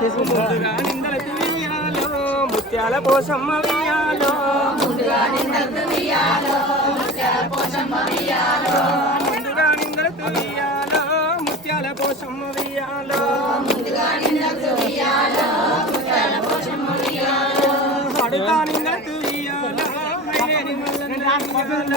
ముందుగా ముత్యాల పోషమ్మ వియ్యాలో ముందుగా ముత్యాల పోసమ్మ వియ్యాలో పడుతా మల్లన్న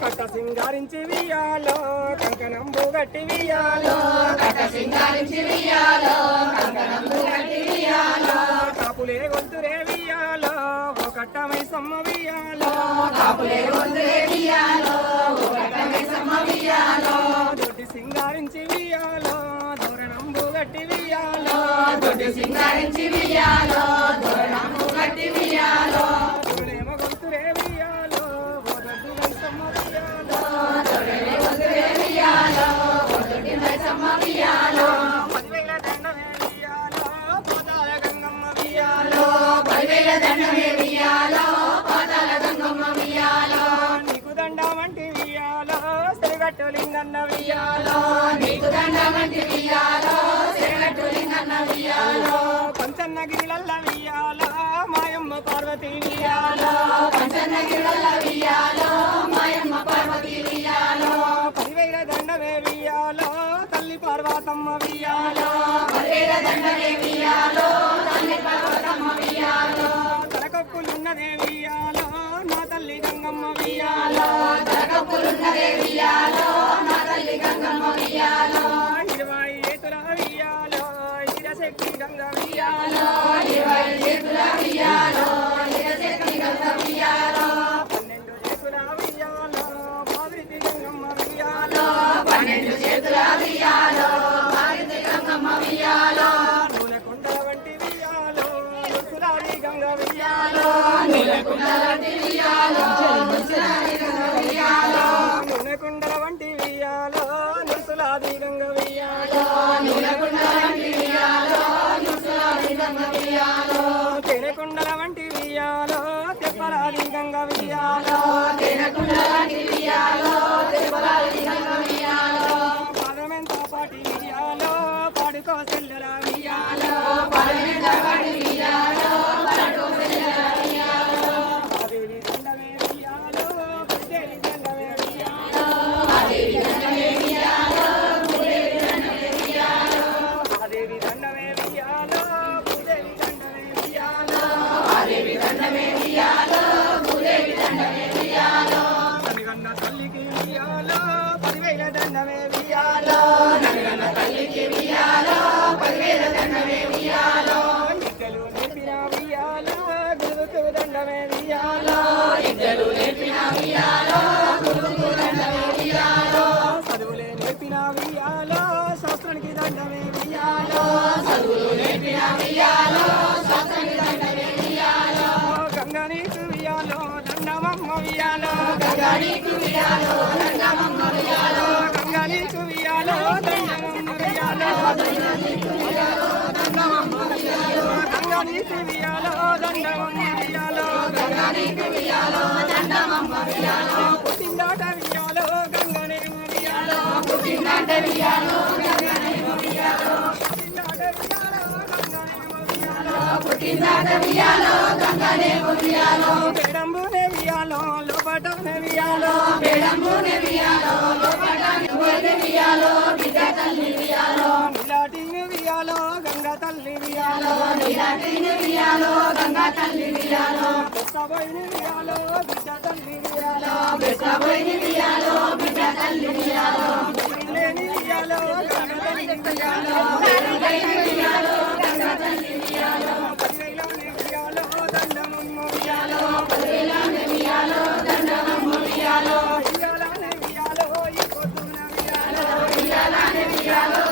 కట్ట సింగారించి వియాలో కంకణంబు గట్టి వియాలో కట్ట సింగారించి వియాలో కంకణంబు గట్టి వియాలో కాపులే గొంతురే వియాలో వియ్యాలో ఓ కట్టమై సమ్మ వియ్యాలో. దొడ్డి సింగారించి వియ్యాలో దూరణంబు గట్టి వియ్యాలో దూడేమో గొంతురే వియ్యాలో. ఓ దొడ్డి వైసమ్మ వియ్యాలో. పదివేల నీకు సిరిగట్టు లింగన్న వియ్యాలో పంచన్న గిరిలల్ల వియ్యాలో మాయమ్మ పార్వతి వియ్యాలో పదివేల దండమే వియ్యాలో తల్లి పార్వతమ్మ ఇరవై చదువులే నేర్పిన వియ్యాలో శాస్త్రానికి దండమే వియ్యాలో. గంగా నీకు వియాలో దండమమ్మ వియ్యాలో. గంగా నీకు దండమమ్మ గంగా నీకు వియాలో దండమమ్మ గంగా నీకు దండమమ్మ గంగా నీకు దండమమ్మ పుట్టిందాట వియ్యాలో గంగనేమ వియ్యాలో పెడంబునే వియాలో లోపటనే వియాలో పెడంబునే వియాలో లోపటనే వియాలో బిడ్డ తల్లి వియాలో నిలాటిని వియాలో గంగ తల్లి వియాలో నిలాటిని వియాలో గంగ తల్లి వియాలో బెస్తబోయిని వియాలో బిడ్డ తల్లి వియాలో బెస్తబోయిని వియాలో బిడ్డ తల్లి వియాలో లేని వియాలో గంగ తల్లి వియాలో వియాలో గంగ వియాలో పదివేలని వియాలో వియాలో పదివేలని వియాలో వియాలో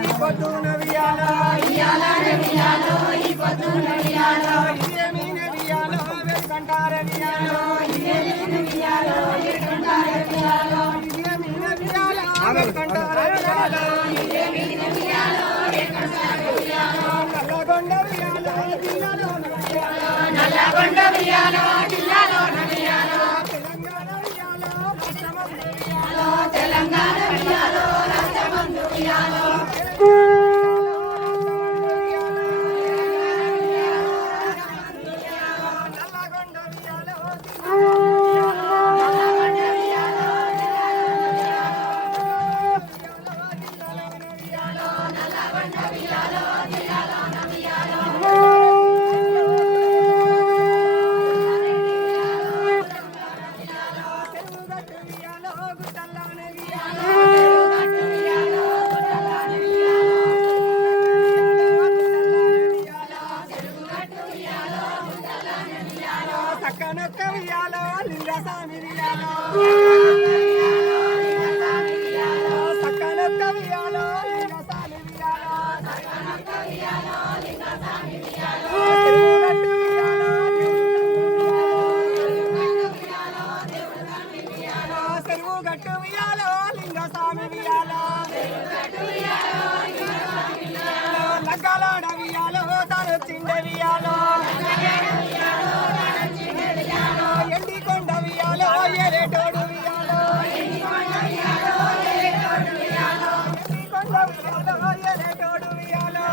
ఈ పొద్దున వియాలో వియాలనే వియాలో నల్లగొండ బియ్యాలో గట్టు వియాలో లింగస్వామి వియాలో లగ్గలాడ వియాలో తను చిండ వియాలో ఎండి కొండ వియాలో ఎరేటోడు వియాలో ఎండి కొండ వియాలో ఎరేటోడు వియాలో